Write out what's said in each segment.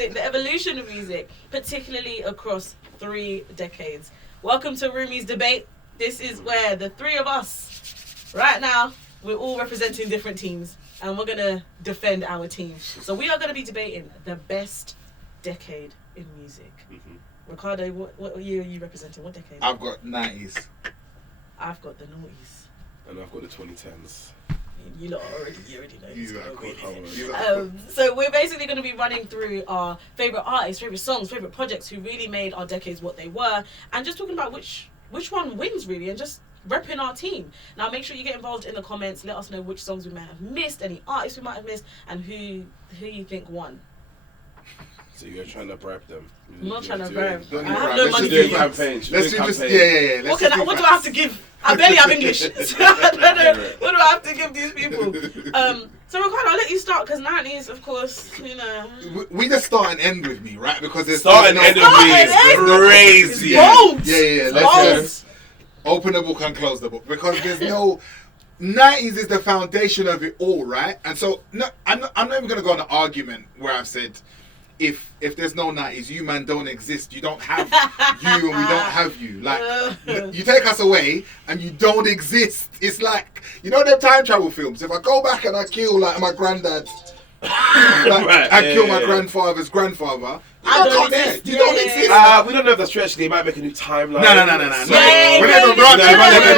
music, the evolution of music, particularly across 3 decades. Welcome to Rumi's Debate. This is where the three of us, right now, we're all representing different teams, and we're going to defend our team. So we are going to be debating the best decade in music. Ricardo, what year are you representing? What decade? I've got 90s. I've got the noughties. And I've got the 2010s. You already know. You So we're basically going to be running through our favourite artists, favourite songs, favourite projects who really made our decades what they were, and just talking about which one wins really, and just repping our team. Now make sure you get involved in the comments. Let us know which songs we might have missed, any artists we might have missed, and who you think won. So you're trying to bribe them? I'm not trying to bribe. Don't I you have bribe. no Let's money just for do you. campaign. Let's do just yeah. What do I have to give? I barely have English. So I don't know. What do I have to give these people? So Ricardo, I'll let you start because 90s, of course, you know. We just start and end with me, right? Because there's Start and end with me is crazy. Bold. Yeah. Let's open the book and close the book because there's no. 90s is the foundation of it all, right? And so I'm not even gonna go on an argument where I've said if there's no 90s, you man don't exist. You don't have you and we don't have you. Like you take us away and you don't exist. It's like them time travel films. If I go back and I kill like my granddad, kill my grandfather's grandfather. You don't exist. We don't know if that's true. Actually, they might make a new timeline. Yeah, Whenever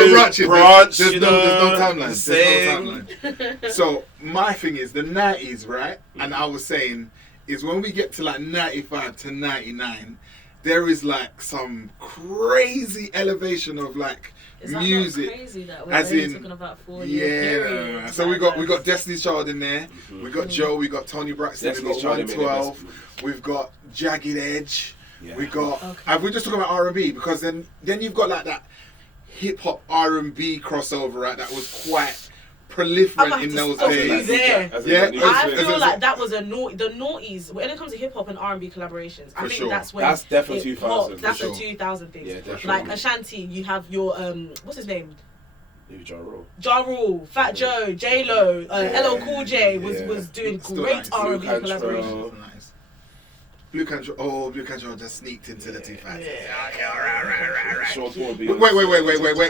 branching, branch. There's no timeline. There's no timeline. So my thing is the 90s, right? And I was saying is when we get to like 95 to 99, there is like some crazy elevation of like music. Not crazy that we're as in talking about 4 year period. So we got Destiny's Child in there. We got Joe. We got Tony Braxton. We got 112. We've got Jagged Edge. Yeah. We got. We're just talking about R&B because then you've got like that hip hop R&B crossover, right? That was quite proliferant in those days. I feel like that was the noughties. When it comes to hip hop and R&B collaborations, I think that's when that's definitely 2000. That's a 2000 thing. Yeah, definitely. Like Ashanti, you have your what's his name? Ja Rule, Fat Joe, J Lo, LL Cool J was doing great R&B collaborations. Blue Control just sneaked into the 2000s.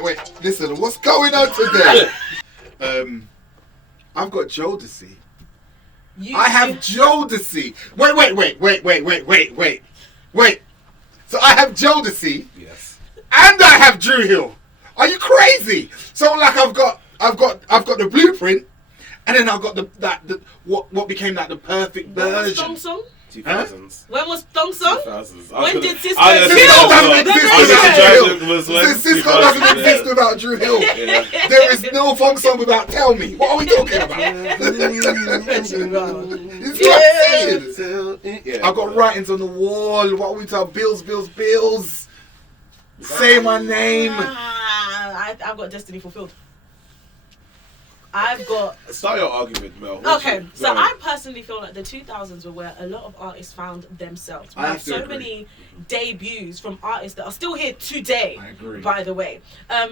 Wait. Listen, what's going on today? I've got Jodeci. I have Jodeci. Wait. So I have Jodeci. Yes. And I have Drew Hill. Are you crazy? So like I've got the blueprint, and then I've got what became like the perfect version. Song? 2000s. When was Thong Song? 2000s. When did Cisco Cisco doesn't exist without Drew Hill. There is no funk song without Tell Me. What are we talking about? It's saying. I've got writings on the wall. What are we talking? Bills. Say my name. I've got Destiny Fulfilled. I've got... Start your argument, Mel. Okay, so I personally feel like the 2000s were where a lot of artists found themselves. We have so many debuts from artists that are still here today, I agree. By the way. I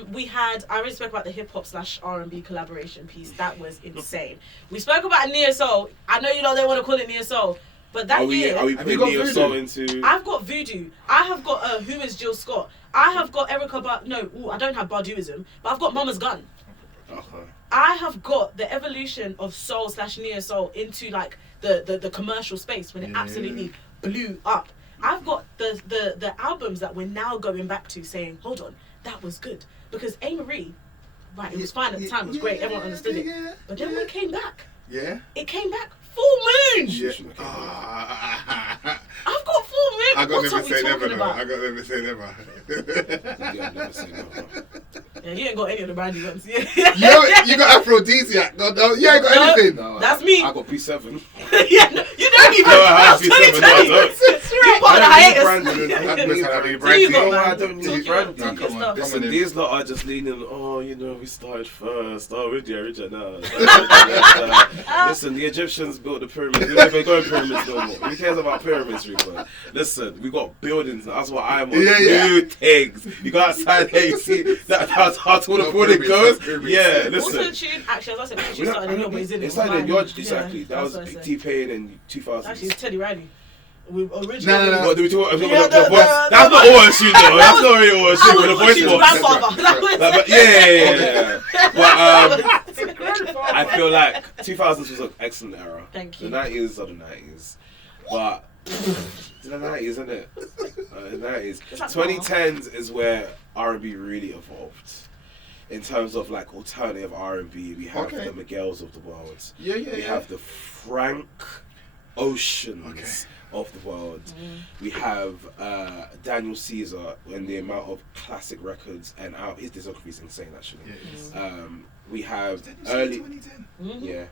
already spoke about the hip-hop / R&B collaboration piece. That was insane. We spoke about Neo Soul. I know you don't want to call it Neo Soul, but that year... Are we putting Neo Soul into... I've got Voodoo. I have got Who Is Jill Scott. I have got Erica I don't have Baduizm, but I've got Mama's Gun. Okay. I have got the evolution of soul / neo soul into like the commercial space when it absolutely blew up. I've got the albums that we're now going back to saying, hold on, that was good. Because A. Marie, right, it was fine at the time, it was great, everyone understood it. But then when it came back, it came back Full Moon! Yeah. I've got Full Moon! I got What never are we say never talking though. about? I got never say never. Never say never. Yeah, you ain't got any of the brandy ones. Yeah. You got Aphrodisiac. No, you ain't got anything. No, That's me. I got P7. Yeah, no, you don't even. No, I have P7. No, I don't. You're part of the hiatus. I don't need brandy. No, come on. Listen, these lot are just leaning, we started first. Oh, we're the original. Listen, the Egyptians built the pyramids. We're never going pyramids no more. Who cares about pyramids, Rico? Listen, we got buildings. That's what I'm on. New things. You go outside there, you see that's how tall the building goes. Yeah, listen. Also, tune. Actually, as I said, she started in your boys in it. It's like exactly. That was T-Pain in 2000. Actually, it's Teddy Riley. with original. No. What do we talk about? Yeah, The voice? That's not auto tune though. That's not really auto tune with the voice box. Yeah. But I feel like 2000s was an excellent era. Thank you. The 90s are the 90s, but the 90s, isn't it? The 90s. 2010s is where R&B really evolved. In terms of like alternative R&B, we have the Miguels of the world. We have the Frank Oceans of the world. We have Daniel Caesar and the amount of classic records and his discography is insane actually. We have early 2010. Yeah.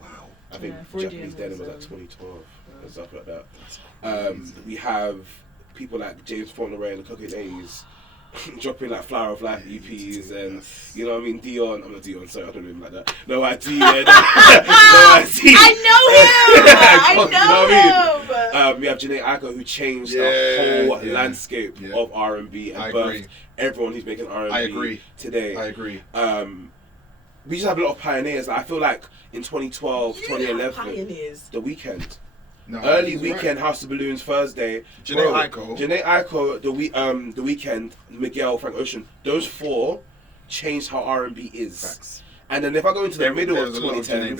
Wow. I think Japanese Denim was like 2012 and stuff like that. We have people like James Fontaine and the Cookie Days dropping like Flower of Life EPs and you know what I mean, Dion. I'm not Dion, sorry, I don't know him like that. No ID. I know him. We have Janae Aiko who changed the whole landscape of R&B and birthed everyone who's making R&B today. I agree. We just have a lot of pioneers. Like, I feel like in 2012, 2011, The Weeknd. Early Weekend, House of Balloons, Thursday. Janae Aiko, The Weeknd, Miguel, Frank Ocean. Those four changed how R&B is. Facts. And then if I go into the middle of 2010s,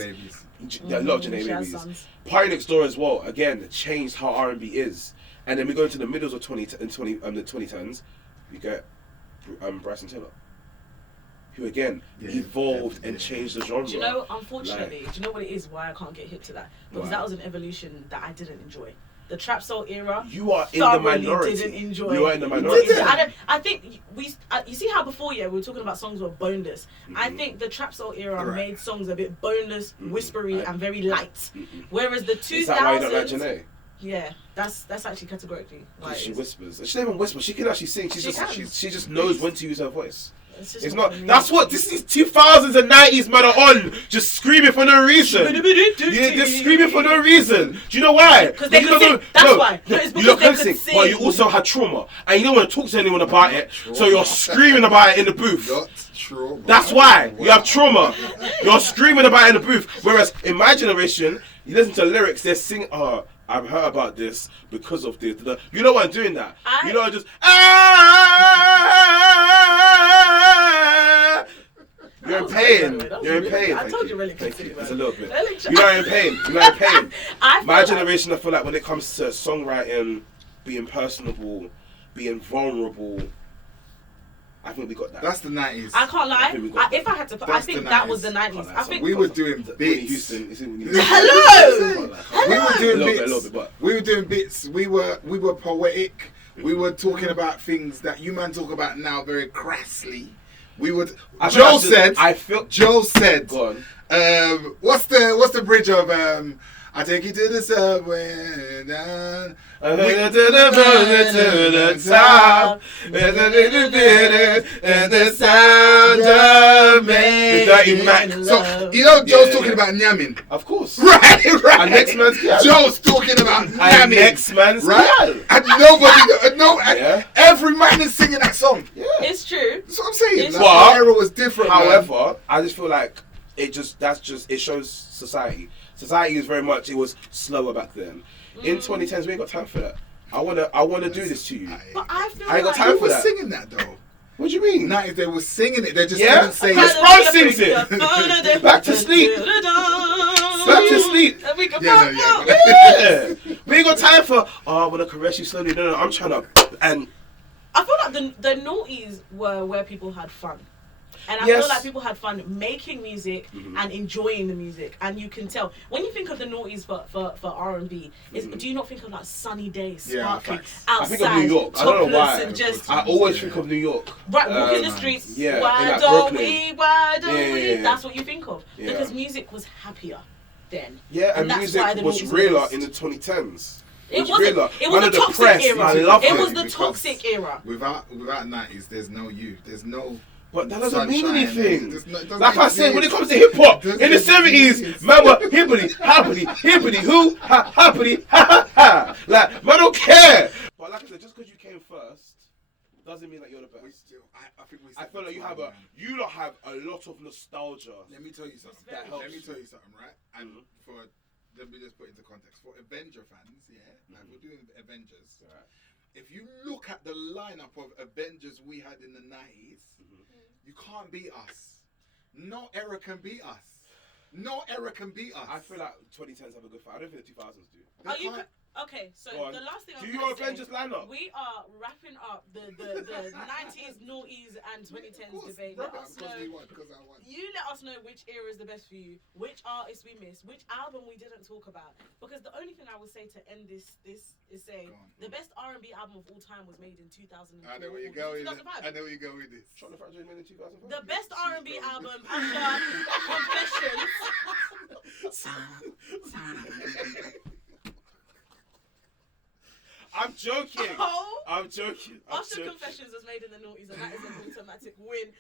a lot of Janae babies. Party Next Door as well. Again, changed how R&B is. And then we go into the middles of the 2010s. We get Bryson Tiller, who again evolved and changed the genre. Do you know, unfortunately, do you know what it is, why I can't get hip to that? Because that was an evolution that I didn't enjoy. The trap soul era, you are in the minority. Didn't enjoy. You are in the minority. I think you see how before we were talking about songs were boneless. I think the trap soul era made songs a bit boneless, whispery, and very light. Whereas the 2000s. Is that why you don't like Janae? Yeah, that's actually categorically. Like, she whispers. She doesn't even whisper. She can actually sing. She just knows when to use her voice. It's not. That's what this is. 2000s and 90s man are on, just screaming for no reason. They're screaming for no reason. Do you know why? Because they could sing. That's why. You can sing, but you also had trauma, and you don't want to talk to anyone about it. So you're screaming about it in the booth. That's why you have trauma. You're screaming about it in the booth. Whereas in my generation, you listen to lyrics, they're singing. I've heard about this because of this. You know why I'm doing that? You know, just you're in pain. You're in pain. I told you really could sing. It's a little bit. You're in pain. You're in pain. My generation, I feel like when it comes to songwriting, being personable, being vulnerable, I think we got that. That's the 90s. I can't lie. If I had to put, I think that was the 90s. I think we were doing bits. Hello. We were doing bits. A little bit, but we were doing bits. We were poetic. We were talking about things that you man talk about now very crassly. We would. Joel said. Go on. What's the bridge of I take you to the subway down. I take you to the top. There's a little bit and the sound of me. The Dirty Mac. So you know Joe's talking about nyamming. Of course. Right. And next man's Joe's talking about nyamming. Next man's right. And nobody, every man is singing that song. Yeah. It's true. That's what I'm saying. But the era was different. However, I just feel like it shows society. Society is very much, it was slower back then. In 2010s, we ain't got time for that. I wanna do this to you. But I feel I ain't got time for that. singing that though. What do you mean? 90s, they were singing it. They just didn't say Chris Brown sings it. Back to sleep. Back to sleep. Yeah. We ain't got time for, I wanna caress you slowly. No, I'm trying to, and I feel like the noughties were where people had fun. And I feel like people had fun making music and enjoying the music, and you can tell when you think of the noughties for R&B. Do you not think of like sunny days, sparkling outside? I think of New York. I don't know why. I always think of New York. Right, walking the streets. Yeah, why don't we? That's what you think of because music was happier then. Yeah, and music was realer in the 2010s. It was the toxic era. It was the toxic era. Without 90s, there's no you. There's no. But that doesn't mean anything. Like I said, when it comes to hip hop, in the 70s, man were hippity, who, happity, ha ha ha. Like, man don't care. But like I said, just because you came first, doesn't mean that you're the best. I feel like you have a lot of nostalgia. Let me tell you something. Right? And for let me just put into context for Avenger fans. Yeah, like we're doing Avengers. Right. If you look at the lineup of Avengers we had in the 90s, you can't beat us. No era can beat us. No era can beat us. I feel like 2010s have a good fight. I don't think the 2000s do. Are you okay? So Go on. the last thing I'm Do gonna your say, Avengers lineup? we are wrapping up the 90s, noughties, and 2010s debate. Let us know. Because I won. You let us know which era is the best for you, which artists we missed, which album we didn't talk about. Because the only thing I would say to end this is say the best R&B album of all time was made in 2004. I know where you go with it. 2005. I know where you go with this. Trying to find you in 2005. The best R&B album after Confessions. I'm joking. Oh. I'm joking. After Confessions was made in the noughties, and that is an automatic win.